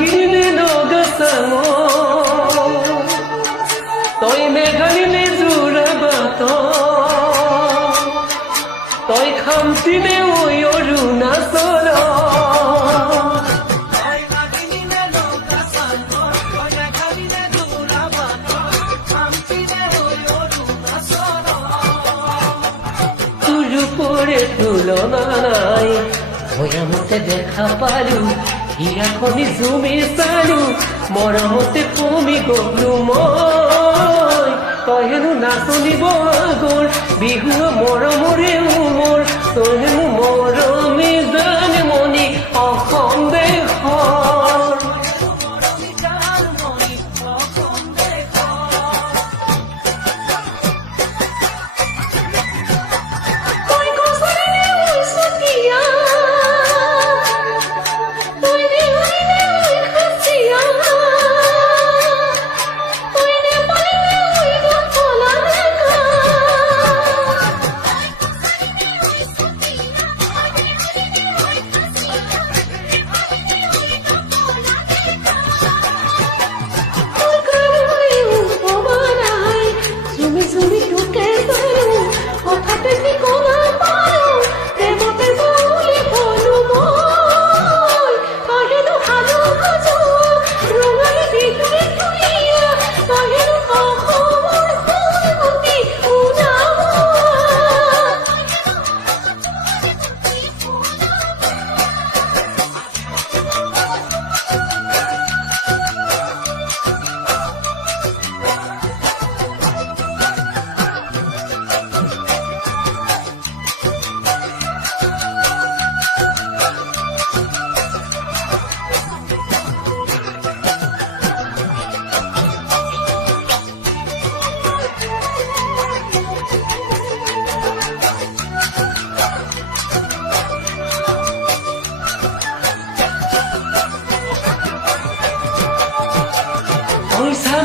লাগিলে নগাচাঙ তই মেঘালিলে যোৰাবাট তই খামটিলে ঐ অৰুণাচল তোৰ ৰূপৰে তুলনা নাই ভৈয়ামতে দেখা পালো হীৰাখনি জুমি চালো মৰমতে কমি গলো মই তই হেনো নাচনিব আগৰ বিহু মৰমৰে উমৰ তই হেনো মৰমে জানে মনি অসম দেশৰ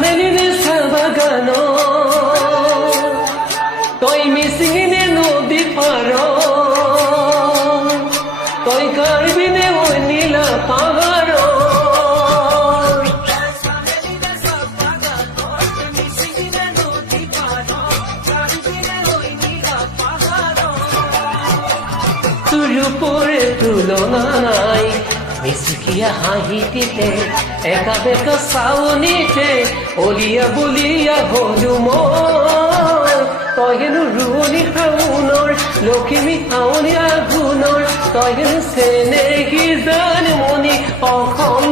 মেলিনে চাহবাগান তই মিচিঙিনে নদী পাৰ তই কাৰ্বিনে ঐ নীলা পাহাৰ তোৰ ৰূপৰে তুলনা নাই মিচিকিয়া হাঁহিটিতে একা বেকা চাউনিতে অলিয়া বলিয়া হলো মই তই হেনো ৰোৱনী শাওনৰ লখিমী শাওনী আঘোণৰ তই হেনো চেনেহী জান মনি অসম